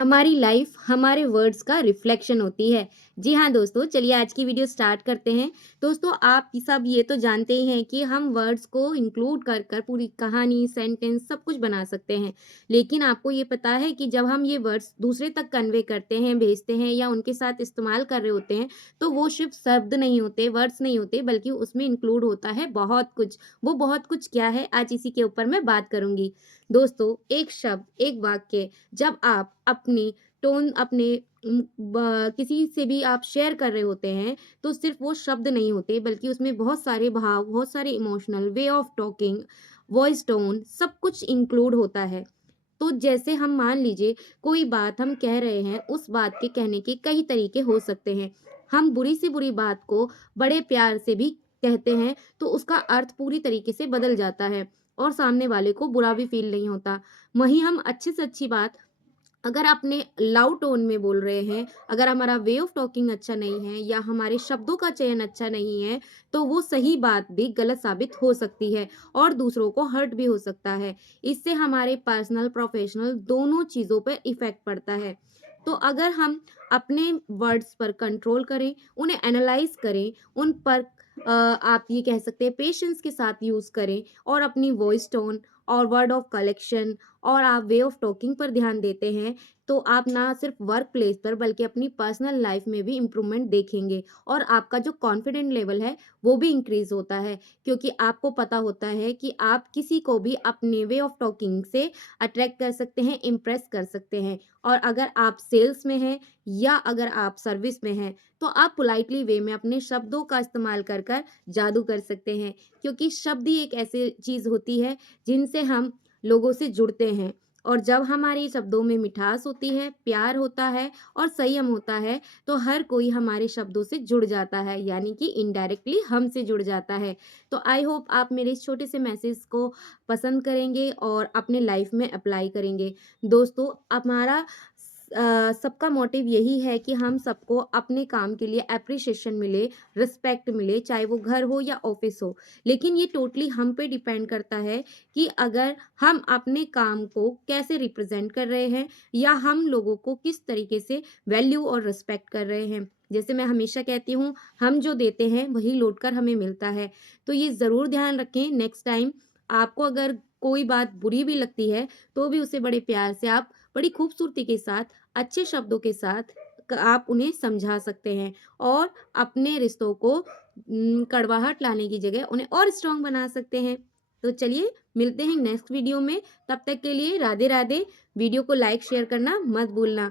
हमारी लाइफ हमारे वर्ड्स का रिफ्लेक्शन होती है। जी हाँ दोस्तों, चलिए आज की वीडियो स्टार्ट करते हैं। दोस्तों, आप सब ये तो जानते ही हैं कि हम वर्ड्स को इंक्लूड कर कर पूरी कहानी, सेंटेंस सब कुछ बना सकते हैं। लेकिन आपको ये पता है कि जब हम ये वर्ड्स दूसरे तक कन्वे करते हैं, भेजते हैं या उनके साथ इस्तेमाल कर रहे होते हैं, तो वो सिर्फ शब्द नहीं होते, वर्ड्स नहीं होते, बल्कि उसमें इंक्लूड होता है बहुत कुछ। वो बहुत कुछ क्या है, आज इसी के ऊपर मैं बात करूँगी। दोस्तों, एक शब्द, एक वाक्य जब आप अपनी टोन अपने किसी से भी आप शेयर कर रहे होते हैं, तो सिर्फ वो शब्द नहीं होते बल्कि उसमें बहुत सारे भाव, बहुत सारे emotional, way of talking, voice tone सब कुछ इंक्लूड होता है। तो जैसे हम मान लीजिए कोई बात हम कह रहे हैं, उस बात के कहने के कई तरीके हो सकते हैं। हम बुरी से बुरी बात को बड़े प्यार से भी कहते हैं, तो उसका अर्थ पूरी तरीके से बदल जाता है और सामने वाले को बुरा भी फ़ील नहीं होता। वहीं हम अच्छी से अच्छी बात अगर अपने लाउड टोन में बोल रहे हैं, अगर हमारा वे ऑफ टॉकिंग अच्छा नहीं है या हमारे शब्दों का चयन अच्छा नहीं है, तो वो सही बात भी गलत साबित हो सकती है और दूसरों को हर्ट भी हो सकता है। इससे हमारे पर्सनल, प्रोफेशनल दोनों चीज़ों पे इफ़ेक्ट पड़ता है। तो अगर हम अपने वर्ड्स पर कंट्रोल करें, उन्हें एनालाइज़ करें, उन पर आप ये कह सकते हैं पेशेंस के साथ यूज़ करें और अपनी वॉइस टोन और वर्ड ऑफ कलेक्शन और आप वे ऑफ टॉकिंग पर ध्यान देते हैं, तो आप ना सिर्फ वर्क प्लेस पर बल्कि अपनी पर्सनल लाइफ में भी इम्प्रूवमेंट देखेंगे और आपका जो कॉन्फिडेंट लेवल है, वो भी इंक्रीज़ होता है। क्योंकि आपको पता होता है कि आप किसी को भी अपने वे ऑफ टॉकिंग से अट्रैक्ट कर सकते हैं, इम्प्रेस कर सकते हैं। और अगर आप सेल्स में हैं या अगर आप सर्विस में हैं, तो आप पोलाइटली वे में अपने शब्दों का इस्तेमाल कर कर जादू कर सकते हैं। क्योंकि शब्द ही एक ऐसी चीज़ होती है, जिनसे हम लोगों से जुड़ते हैं और जब हमारे शब्दों में मिठास होती है, प्यार होता है और संयम होता है, तो हर कोई हमारे शब्दों से जुड़ जाता है, यानी कि इनडायरेक्टली हमसे जुड़ जाता है। तो आई होप आप मेरे इस छोटे से मैसेज को पसंद करेंगे और अपने लाइफ में अप्लाई करेंगे। दोस्तों, हमारा सबका मोटिव यही है कि हम सबको अपने काम के लिए एप्रिसिएशन मिले, रिस्पेक्ट मिले, चाहे वो घर हो या ऑफिस हो। लेकिन ये टोटली हम पे डिपेंड करता है कि अगर हम अपने काम को कैसे रिप्रेजेंट कर रहे हैं या हम लोगों को किस तरीके से वैल्यू और रिस्पेक्ट कर रहे हैं। जैसे मैं हमेशा कहती हूँ, हम जो देते हैं वही लौटकर हमें मिलता है। तो ये ज़रूर ध्यान रखें नेक्स्ट टाइम आपको अगर कोई बात बुरी भी लगती है, तो भी उसे बड़े प्यार से आप बड़ी खूबसूरती के साथ, अच्छे शब्दों के साथ आप उन्हें समझा सकते हैं और अपने रिश्तों को कड़वाहट लाने की जगह उन्हें और स्ट्रॉन्ग बना सकते हैं। तो चलिए मिलते हैं नेक्स्ट वीडियो में, तब तक के लिए राधे राधे। वीडियो को लाइक शेयर करना मत भूलना।